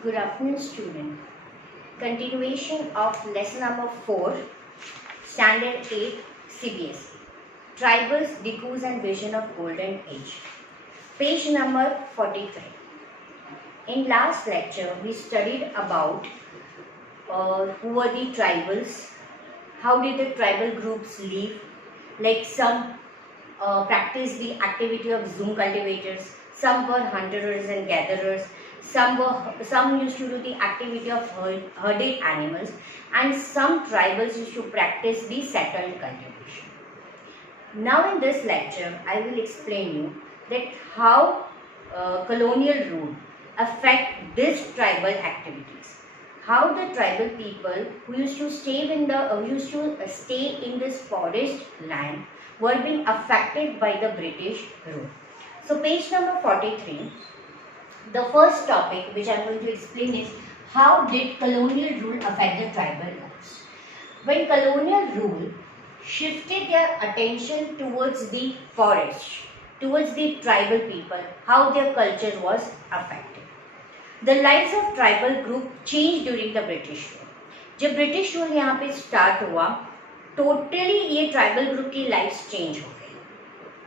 Good afternoon, student. Continuation of lesson number 4, Standard 8, CBSE. Tribals, Decus and Vision of Golden Age. Page number 43. In last lecture, we studied about who were the tribals, how did the tribal groups live, like some practiced the activity of Zoom cultivators, some were hunters and gatherers, some used to do the activity of herding animals, and some tribals used to practice the settled cultivation. Now in this lecture, I will explain you that how colonial rule affect this tribal activities. How the tribal people who used to stay in this forest land were being affected by the British rule. So page number 43. The first topic which I am going to explain is how did colonial rule affect the tribal lives. When colonial rule shifted their attention towards the forest, towards the tribal people, how their culture was affected. The lives of tribal group changed during the British rule. जब British rule यहाँ पे start हुआ, totally ये tribal group की life change हो गई.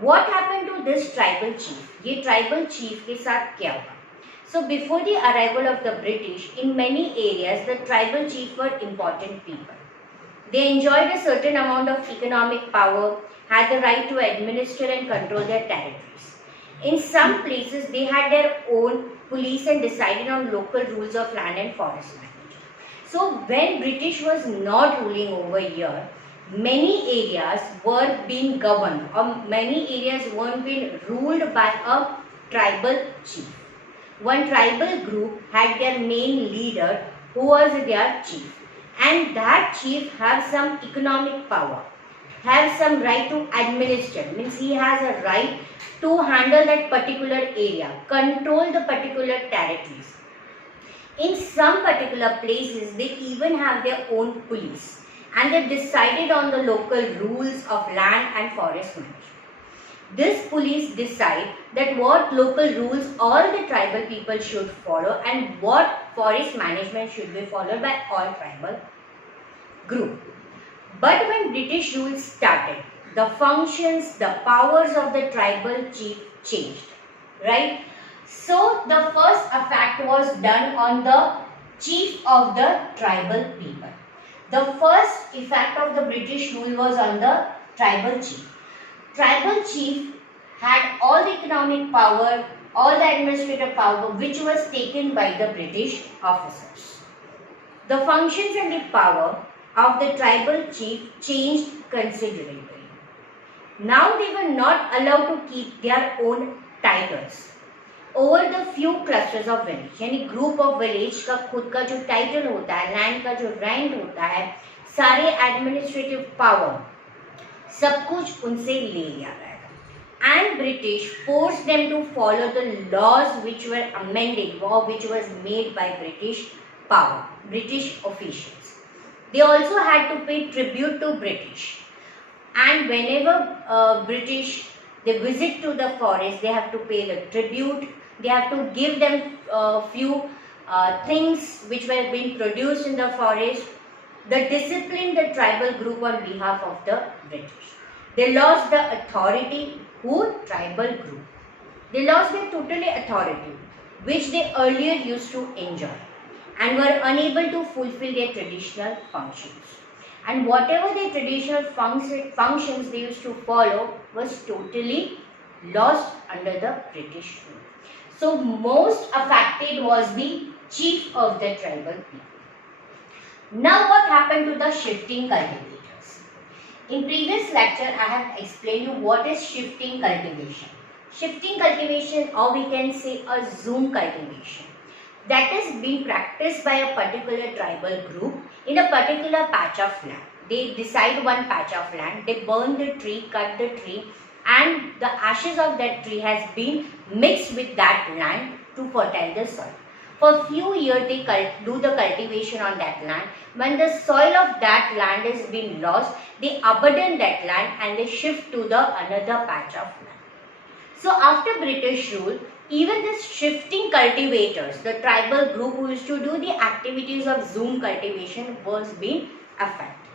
What happened to this tribal chief? ये tribal chief के साथ क्या हुआ? So before the arrival of the British, in many areas the tribal chiefs were important people. They enjoyed a certain amount of economic power, had the right to administer and control their territories. In some places they had their own police and decided on local rules of land and forest management. So when British was not ruling over here, many areas were being governed or many areas were being ruled by a tribal chief. One tribal group had their main leader who was their chief, and that chief has some economic power, has some right to administer, means he has a right to handle that particular area, control the particular territories. In some particular places they even have their own police and they decided on the local rules of land and forest management. This police decide that what local rules all the tribal people should follow and what forest management should be followed by all tribal group. But when British rule started, the functions, the powers of the tribal chief changed, right? So the first effect was done on the chief of the tribal people. The first effect of the British rule was on the tribal chief. Tribal chief had all the economic power, all the administrative power which was taken by the British officers. The functions and the power of the tribal chief changed considerably. Now they were not allowed to keep their own titles over the few clusters of village, यानी group of village का खुद का जो title होता है, land का जो rent होता है, सारे administrative power सब कुछ उनसे ले लिया गया. And British forced them to follow the laws which were amended or which was made by British power, British officials. They also had to pay tribute to British. And whenever British they visit to the forest, they have to pay the tribute. They have to give them few things which were being produced in the forest. They disciplined the tribal group on behalf of the British. They lost the authority. Who? Tribal group. They lost their totally authority which they earlier used to enjoy and were unable to fulfill their traditional functions. And whatever their traditional functions they used to follow was totally lost under the British rule. So most affected was the chief of the tribal people. Now what happened to the shifting cultivators? In previous lecture I have explained you what is shifting cultivation. Shifting cultivation, or we can say a Zoom cultivation, that is being practiced by a particular tribal group in a particular patch of land. They decide one patch of land, they burn the tree, cut the tree, and the ashes of that tree has been mixed with that land to fertile the soil. For few years they do the cultivation on that land. When the soil of that land is being lost, they abandon that land and they shift to the another patch of land. So after British rule, Even the shifting cultivators, the tribal group who used to do the activities of zoom cultivation, was being affected.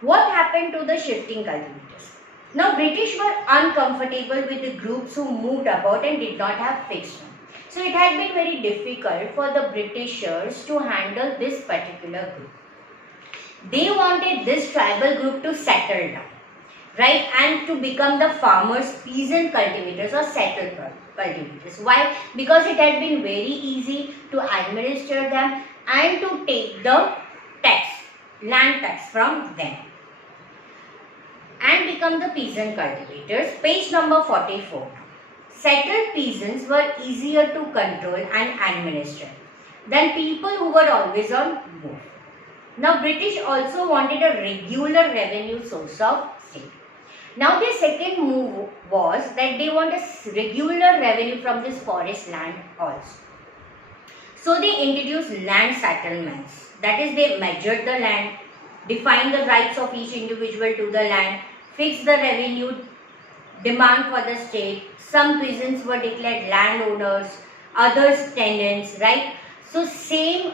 What happened to the shifting cultivators? Now British were uncomfortable with the groups who moved about and did not have fixed home. So it had been very difficult for the Britishers to handle this particular group. They wanted this tribal group to settle down, right, and to become the farmers, peasant cultivators or settled cultivators. Why? Because it had been very easy to administer them and to take the tax, land tax from them, and become the peasant cultivators. Page number 44. Settled peasants were easier to control and administer than people who were always on move. Now British also wanted a regular revenue source of state. Now their second move was that they want a regular revenue from this forest land also. So they introduced land settlements. That is, they measured the land, defined the rights of each individual to the land, fixed the revenue demand for the state. Some peasants were declared landowners, others tenants, right? So same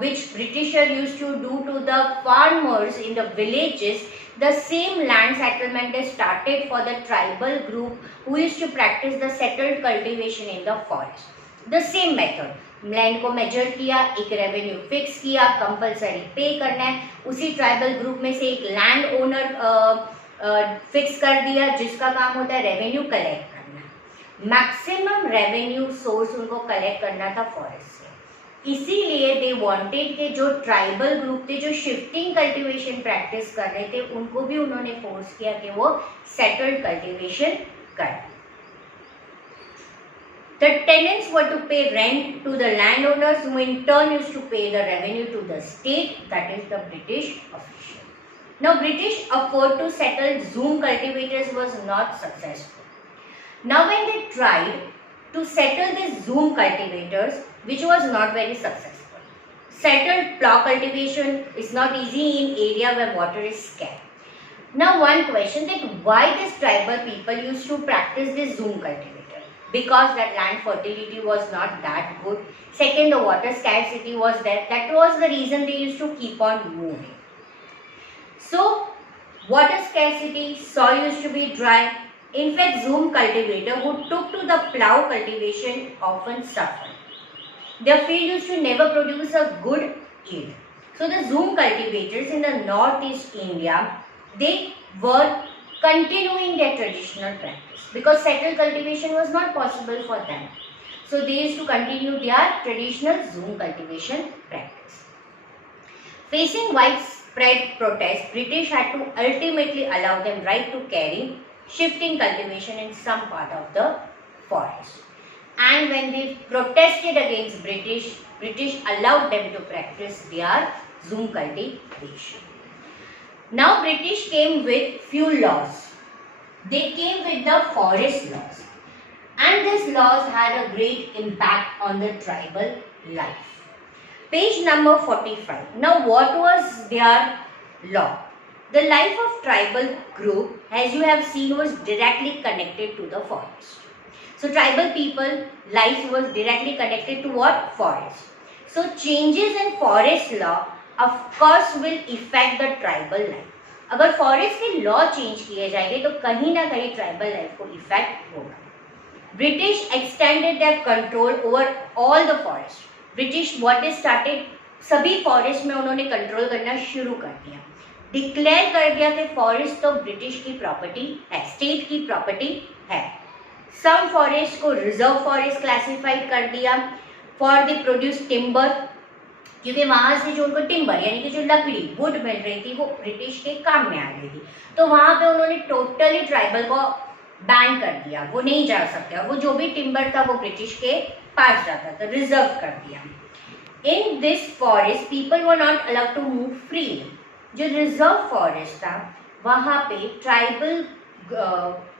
which Britisher used to do to the farmers in the villages, the same land settlement is started for the tribal group who used to practice the settled cultivation in the forest. The same method, land को major किया, एक revenue fix किया, compulsory पे करना है, उसी tribal group में से एक लैंड ओनर फिक्स कर दिया जिसका काम होता है रेवेन्यू कलेक्ट करना। मैक्सिमम रेवेन्यू सोर्स उनको कलेक्ट करना था फॉरेस्ट से, इसीलिए दे वांटेड के जो ट्राइबल ग्रुप थे जो शिफ्टिंग कल्टीवेशन प्रैक्टिस कर रहे थे उनको भी उन्होंने फोर्स किया कि वो सेटल्ड कल्टीवेशन करें। The tenants were to pay rent to the landowners who in turn used to pay the revenue to the state, that is the British official. Now British effort to settle zoom cultivators was not successful. Now when they tried to settle these zoom cultivators, which was not very successful. Settled plough cultivation is not easy in area where water is scarce. Now one question, that why these tribal people used to practice this zoom cultivation? Because that land fertility was not that good. Second, the water scarcity was there. That was the reason they used to keep on moving. So, water scarcity, soil used to be dry. In fact, zoom cultivator who took to the plough cultivation often suffered. Their field used to never produce a good yield. So, the zoom cultivators in the northeast India, they were continuing their traditional practice because settled cultivation was not possible for them. So they used to continue their traditional zoom cultivation practice. Facing widespread protest, British had to ultimately allow them right to carry shifting cultivation in some part of the forest. And when they protested against British allowed them to practice their zoom cultivation. Now British came with few laws. They came with the forest laws, and these laws had a great impact on the tribal life. Page number 45. Now what was their law? The life of tribal group, as you have seen, was directly connected to the forest. So tribal people life was directly connected to what? Forest. So changes in forest law of course will affect the tribal life. अगर forest के law change किए जाएंगे तो कहीं ना कहीं tribal life को effect होगा। British extended their control over all the forest. British what is started, सभी फॉरेस्ट में उन्होंने कंट्रोल करना शुरू कर दिया, डिक्लेयर कर दिया कि फॉरेस्ट तो ब्रिटिश की प्रॉपर्टी है, स्टेट की प्रॉपर्टी है। सम फॉरेस्ट को रिजर्व फॉरेस्ट क्लासिफाइड कर दिया फॉर द प्रोड्यूस टिम्बर, क्योंकि वहां से जो उनको टिम्बर यानी कि जो लकड़ी वुड मिल रही थी वो ब्रिटिश के काम में आ रही थी, तो वहां पे उन्होंने टोटली ट्राइबल को बैन कर दिया, वो नहीं जा सकते, और वो जो भी टिम्बर था वो ब्रिटिश के पास जाता था, रिजर्व कर दिया। In this forest people were not allowed to move freely. जो रिजर्व फॉरेस्ट था वहां पे tribal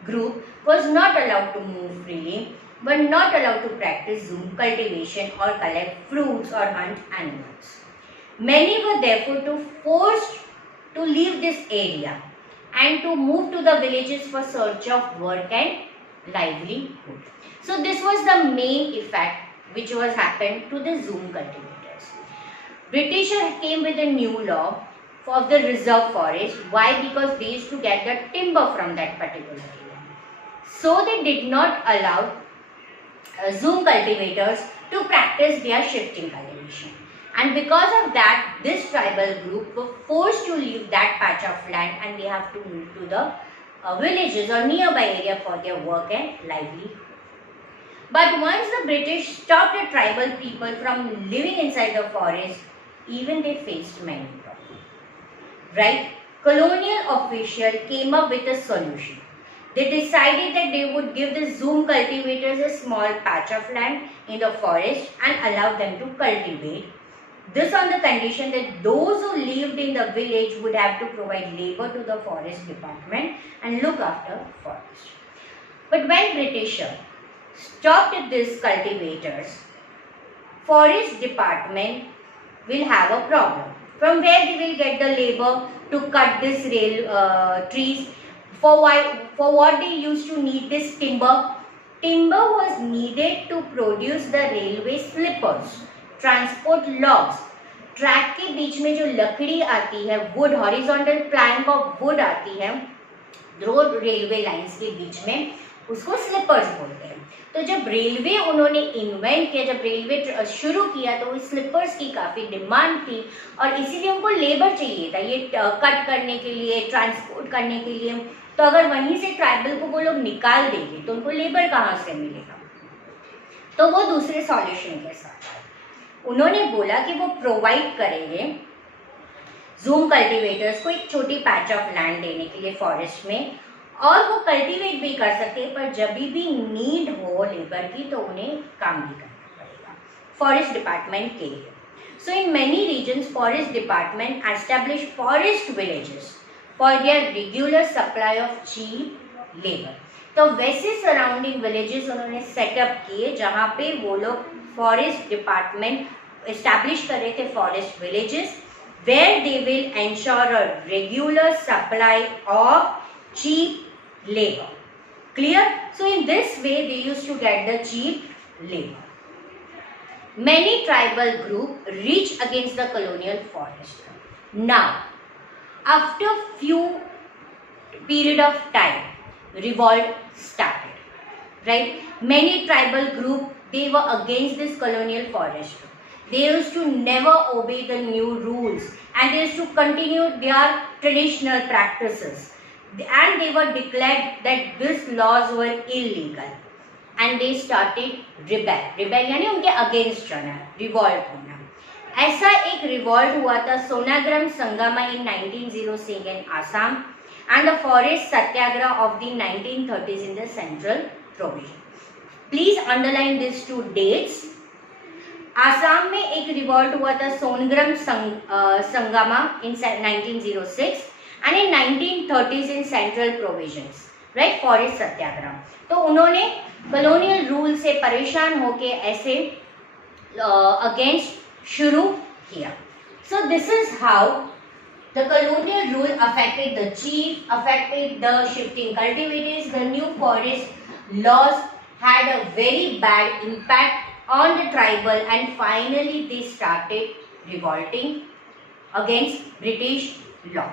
group was not allowed to move freely, were not allowed to practice zoom cultivation or collect fruits or hunt animals. Many were therefore forced to leave this area and to move to the villages for search of work and livelihood. So this was the main effect which was happened to the Zoom cultivators. British came with a new law of the reserve forest. Why? Because they used to get the timber from that particular area. So they did not allow Zoom cultivators to practice their shifting cultivation. And because of that, this tribal group were forced to leave that patch of land and they have to move to the villages or nearby area for their work and livelihood. But once the British stopped the tribal people from living inside the forest, even they faced many problems. Right? Colonial official came up with a solution. They decided that they would give the Zoom cultivators a small patch of land in the forest and allow them to cultivate. This on the condition that those who lived in the village would have to provide labor to the forest department and look after forest. But when British stopped these cultivators, forest department will have a problem. From where they will get the labor to cut this trees? For what they used to need this timber? Timber was needed to produce the railway slippers, transport logs. Track के बीच में जो लकड़ी आती है, would, horizontal plank of would आती है road railway lines के बीच में, उसको स्लिपर्स बोलते हैं. तो जब रेलवे उन्होंने इन्वेंट किया, जब रेलवे शुरू किया तो स्लिपर्स की काफ़ी डिमांड थी और इसीलिए उनको लेबर चाहिए था ये कट करने के लिए, ट्रांसपोर्ट करने के लिए. तो अगर वहीं से ट्राइबल को वो लोग निकाल देंगे तो उनको लेबर कहाँ से मिलेगा? तो वो दूसरे सॉल्यूशन के साथ उन्होंने बोला कि वो प्रोवाइड करेंगे जूम कल्टीवेटर्स को एक छोटी पैच ऑफ लैंड देने के लिए फॉरेस्ट में, और वो कल्टीवेट भी कर सकते हैं, पर जब भी नीड हो लेबर की तो उन्हें काम भी करना पड़ेगा फॉरेस्ट डिपार्टमेंट के लिए. So in many reasons forest department establish forest villages for their regular supply of cheap labour. तो वैसे सराउंडिंग विलेजेस उन्होंने सेटअप किए जहाँ पे वो लोग फॉरेस्ट डिपार्टमेंट एस्टैब्लिश कर रहे थे, forest villages, where they will ensure a regular supply of cheap labor. Clear? So in this way they used to get the cheap labor. Many tribal groups reached against the colonial forest. Now, after few period of time, revolt started. Right? Many tribal groups, they were against this colonial forest. They used to never obey the new rules and they used to continue their traditional practices, and they were declared that these laws were illegal and they started rebel यानी उनके against रहना, revolt होना. ऐसा एक revolt हुआ था सोनाग्राम Sangma in 1906 in Assam and the forest satyagraha of the 1930s in the Central Provision. Please underline these two dates. Assam में एक रिवॉल्ट हुआ था Sonaram Sangma in 1906 and in 1930s in central provinces, right, forest satyagraha. तो उन्होंने कॉलोनियल रूल से परेशान होके ऐसे अगेंस्ट शुरू किया. So this is how the colonial rule affected the chief, affected the shifting cultivators. The new forest laws had a very bad impact on the tribal and finally they started revolting against British law.